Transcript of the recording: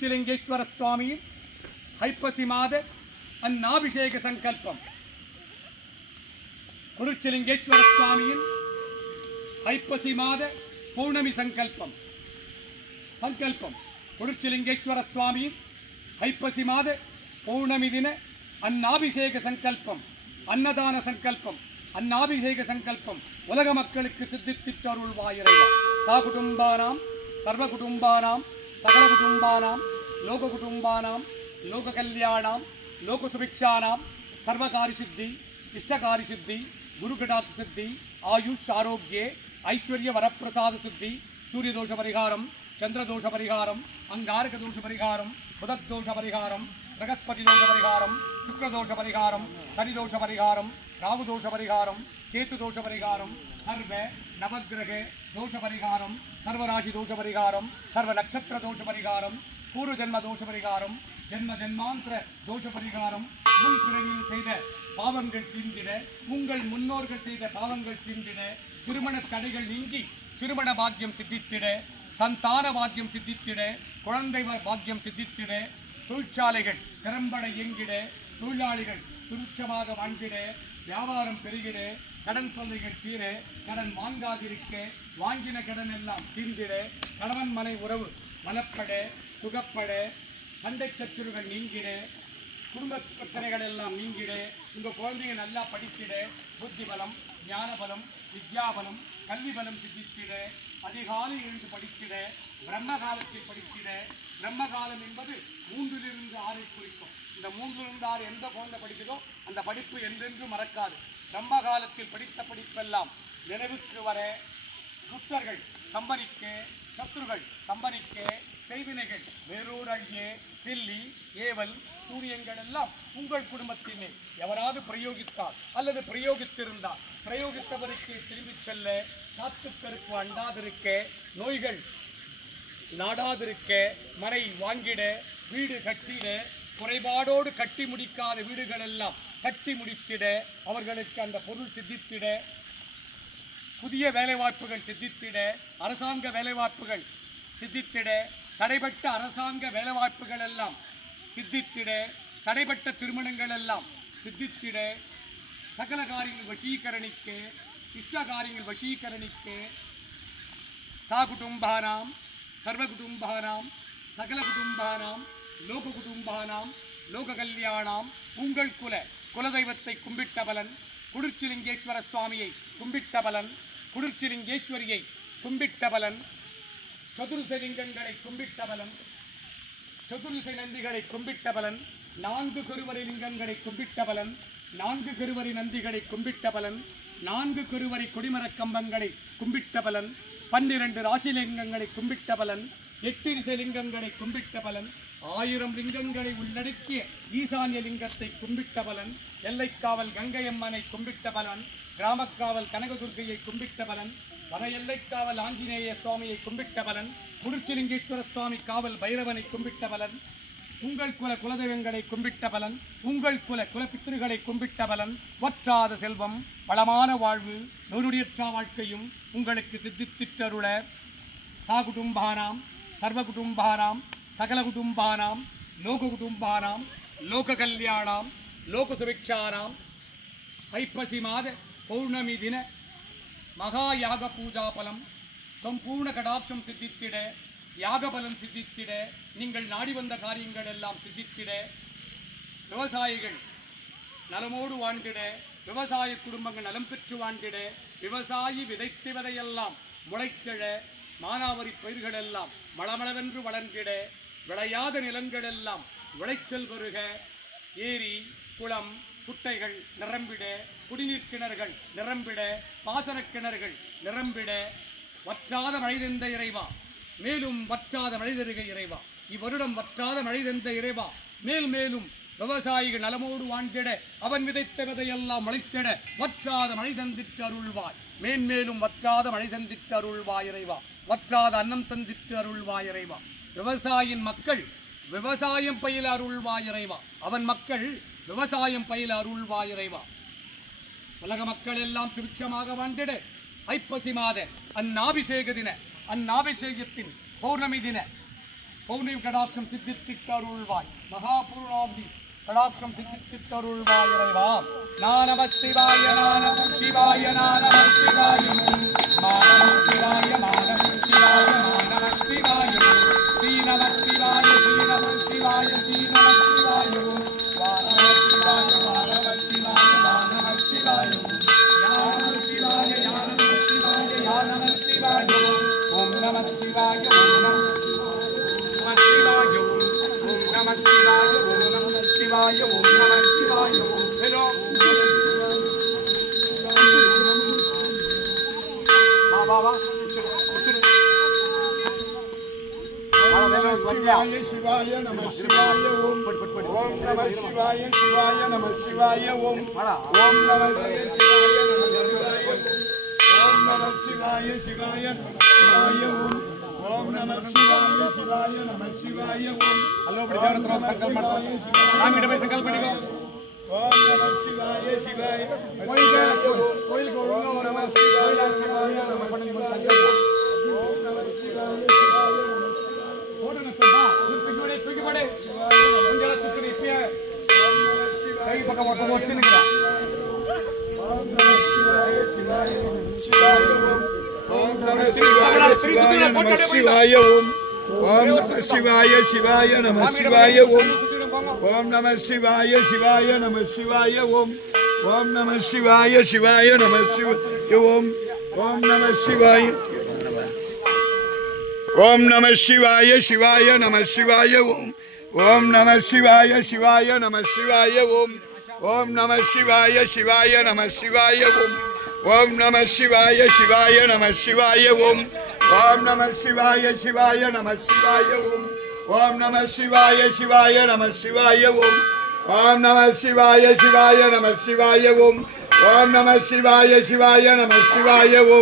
குருச்சிலிங்கேஸ்வர சுவாமியின் ஐப்பசி மாத அன்னாபிஷேக சங்கல்பம். குருச்சிலிங்கேஸ்வர சுவாமியின் ஐப்பசி மாத பௌர்ணமி சங்கல்பம். சங்கல்பம். குருச்சிலிங்கேஸ்வர சுவாமியின் ஐப்பசி மாத பௌர்ணமி தின அன்னாபிஷேக சங்கல்பம். அன்னதான சங்கல்பம். அன்னாபிஷேக சங்கல்பம். உலக மக்களுக்கு சித்தித்திட்டு அருள்வாயிரைவா சா குடும்பானாம் சர்வ குடும்பானாம் சகல குடும்பானாம் லோக குடும்பானாம் லோக கல்யாணாம் லோக சுபிக்ஷானாம் சர்வகாரி சித்தி இஷ்டகாரி சித்தி குரு கடாட்ச சித்தி ஆயுஷ் ஆரோக்கியே ஐஸ்வர்ய வரப்பிரசாத சித்தி சூரிய தோஷ பரிகாரம் சந்திர தோஷ பரிகாரம் அங்காரக தோஷ பரிகாரம் புதத் தோஷ பரிகாரம் பிரகஸ்பதி தோஷ பரிகாரம் சுக்ர தோஷ சர்வ நவகிரக தோஷ பரிகாரம் சர்வராசி தோஷ பரிகாரம் சர்வ நட்சத்திர தோஷ பரிகாரம் பூர்வ ஜென்ம தோஷ பரிகாரம் ஜென்ம ஜென்மாந்திர தோஷ பரிகாரம் முன் பிறவியில் செய்த பாவங்கள் தீர்ந்திட உங்கள் முன்னோர்கள் செய்த பாவங்கள் தீர்ந்திட திருமண தடைகள் நீங்கி திருமண பாக்கியம் சித்தித்திட சந்தான பாக்கியம் சித்தித்திட குழந்தை பாக்கியம் சித்தித்திட தொழிற்சாலைகள் திறம்பட இயங்கிட தொழிலாளிகள் சுருட்சமாக வாழ்ந்திட வியாபாரம் பெருகிட கடன் தொல்லைகள் தீர கடன் வாங்காதிருக்க வாங்கின கடன் எல்லாம் தீர்ந்திட கணவன் மனை உறவு வளப்பட சுகப்பட சண்டை சச்சுறுகள் நீங்கிட குடும்ப பிரச்சனைகள் எல்லாம் நீங்கிட உங்கள் குழந்தைங்க நல்லா படித்திட புத்தி பலம் ஞான பலம் வித்யா பலம் கல்வி பலம் சித்தித்திட அதிகாலை எழுந்து படித்திட பிரம்ம காலத்தில் படித்திட பிரம்ம காலம் என்பது மூன்றிலிருந்து ஆறை குறிக்கும். இந்த மூன்றிலிருந்து ஆறு எந்த குழந்தை படிக்குதோ அந்த படிப்பு என்றென்றும் மறக்காது. நம்ம காலத்தில் படித்த படிப்பெல்லாம் நினைவுக்கு வர துஷ்டர்கள் கம்பனிக்கு சத்துருகள் கம்பனிக்கு செய்வினைகள். வேரூரழியே தில்லி ஏவல் சூரியங்கள் எல்லாம் உங்கள் குடும்பத்தினை எவராது பிரயோகித்தால் அல்லது பிரயோகித்திருந்தால் பிரயோகித்தவருக்கு திரும்பிச் செல்ல காத்துக்கருக்கு அண்டாதிருக்க நோய்கள் நாடாதிருக்க மனை வாங்கிட வீடு கட்டிட குறைபாடோடு கட்டி முடிக்காத வீடுகள் எல்லாம் கட்டி முடித்திட அவர்களுக்கு அந்த பொருள் சித்தித்திட புதிய வேலைவாய்ப்புகள் சித்தித்திட அரசாங்க வேலைவாய்ப்புகள் சித்தித்திட தடைபட்ட அரசாங்க வேலைவாய்ப்புகள் எல்லாம் சித்தித்திட தடைபட்ட திருமணங்கள் எல்லாம் சித்தித்திட சகல காரியங்கள் வசீகரணிக்கு இஷ்ட காரியங்கள் வசீகரணிக்கு சா குடும்பானாம் சர்வ குடும்பானாம் சகல குடும்பானாம் லோக குடும்பானாம் லோக கல்யாணம் உங்கள் குல குலதெய்வத்தை கும்பிட்ட பலன் சுவாமியை கும்பிட்ட பலன் குடிர்ச்சிலிங்கேஸ்வரியை கும்பிட்ட பலன் சதுர்சலிங்கங்களை கும்பிட்ட பலன் சதுர்சை நந்திகளை கும்பிட்ட பலன் நான்கு கருவறை லிங்கங்களை கும்பிட்ட பலன் நான்கு கருவறை நந்திகளை கும்பிட்ட பலன் நான்கு கருவறை கொடிமரக் கம்பங்களை கும்பிட்ட பலன் பன்னிரண்டு ராசிலிங்கங்களை கும்பிட்ட பலன் எட்டு திசை லிங்கங்களை கும்பிட்ட பலன் ஆயிரம் லிங்கங்களை உள்ளடக்கிய ஈசான்ய லிங்கத்தை கும்பிட்ட பலன் எல்லைக்காவல் கங்கையம்மனை கும்பிட்ட பலன் கிராமக்காவல் கனகதுர்கையை கும்பிட்ட பலன் வன எல்லைக்காவல் ஆஞ்சநேய சுவாமியை கும்பிட்ட பலன் குருச்சிலிங்கேஸ்வர சுவாமி காவல் பைரவனை கும்பிட்ட பலன் உங்கள் குல குலதெய்வங்களை கும்பிட்ட பலன் உங்கள் குல குலபித்திருகளை கும்பிட்ட பலன் வற்றாத செல்வம் வளமான வாழ்வு நொருடியற்ற வாழ்க்கையும் உங்களுக்கு சித்தித்திட்டருள சாகுடும்பானாம் சர்வ சகலகுடும்பானாம் லோககுடும்பானாம் லோககல்யாணாம் லோக ஐப்பசி மாத பௌர்ணமி தின மகா யாக பூஜா பலம் சம்பூர்ண கடாட்சம் சித்தித்திட யாக பலம் சித்தித்திட நீங்கள் நாடி வந்த காரியங்கள் எல்லாம் சித்தித்திட. விவசாயிகள் நலமோடு வாழ்ந்திட விவசாய குடும்பங்கள் நலம் பெற்று வாழ்ந்திட விவசாயி விதைத்துவதையெல்லாம் முளைத்திட மானாவரி பயிர்களெல்லாம் மளமளவென்று வளர்ந்திட. விளையாத நிலங்களெல்லாம் விளைச்சல் பெருக ஏரி குளம் குட்டைகள் நிரம்பிட குடிநீர் கிணறுகள் நிரம்பிட பாசனக் கிணறுகள் நிரம்பிட. வற்றாத மழை தந்த இறைவா மேலும் வற்றாத மழை தருக இறைவா. இவ்வருடம் வற்றாத மழை தந்த இறைவா மேல் மேலும் விவசாயிகள் நலமோடு வாழ்ந்திட அவன் விதைத்த விதையெல்லாம் முளைத்திட வற்றாத மழை தந்திட்டு அருள்வாய். மேன்மேலும் வற்றாத மழை தந்திட்டு அருள்வாய் இறைவா வற்றாத அன்னம் தந்திட்டு அருள்வாய் இறைவா. விவசாயின் மக்கள் விவசாயம் பயில அருள்வா இறைவா. அவன் மக்கள் விவசாயம் பயில அருள்வா இறைவா. உலக மக்கள் எல்லாம் திருச்சமாக வாழ்ந்திட ஐப்பசி மாத அந்நாபிஷேக தின அந்நாபிஷேகத்தின் பௌர்ணமி தின. பௌர்ணமி கடாட்சம் சித்தித்தித்தருள்வாய் மகாபூர்ணாப்தி கடாட்சம் சித்தித்தித்தருள்வாய் இறைவா. நானம சிவாய நானம சிவாய நானம சிவாய शिवाय शिवाय नमः शिवाय ओम ओम नमः शिवाय शिवाय नमः शिवाय ओम ओम नमः शिवाय शिवाय नमः ओम नमः शिवाय शिवाय शिवाय ओम ओम नमः शिवाय शिवाय नमः शिवाय ओम हेलो बड़ी देवर संकल्प ಮಾಡ್ಕೋ ನಾನು ಇಡಬೇ ಸಂಕಲ್ಪ ಇಡೋ ओम नमः शिवाय शिवाय कोई कोई ओम नमः शिवाय शिवाय नमः शिवाय ओम नमः शिवाय शिवाय शिवाय ओम ओम नमः शिवाय शिवाय नमः शिवाय ओम ओम नम शिवाय शिवाय नम शिवाय ओम ओम नम शिवाय शिवाय नम शिवाय ओम ओम नम शिवाय ஓம் நம சிவாய சிவாய நம சிவாய ஓம் ஓம் நம சிவாய சிவாய நம சிவாய ஓம் ஓம் நம சிவாய சிவாய நம சிவாய ஓம் ஓம் நம சிவாய சிவாய நம சிவாய ஓம் ஓம் நம சிவாய சிவாய நம சிவாய ஓம் ஓம் நம சிவாய சிவாய நம சிவாய ஓம் ஓம் நம சிவாய சிவாய நம சிவாய ஓம் ஓம் நம சிவாய சிவாய நம சிவாய ஓம்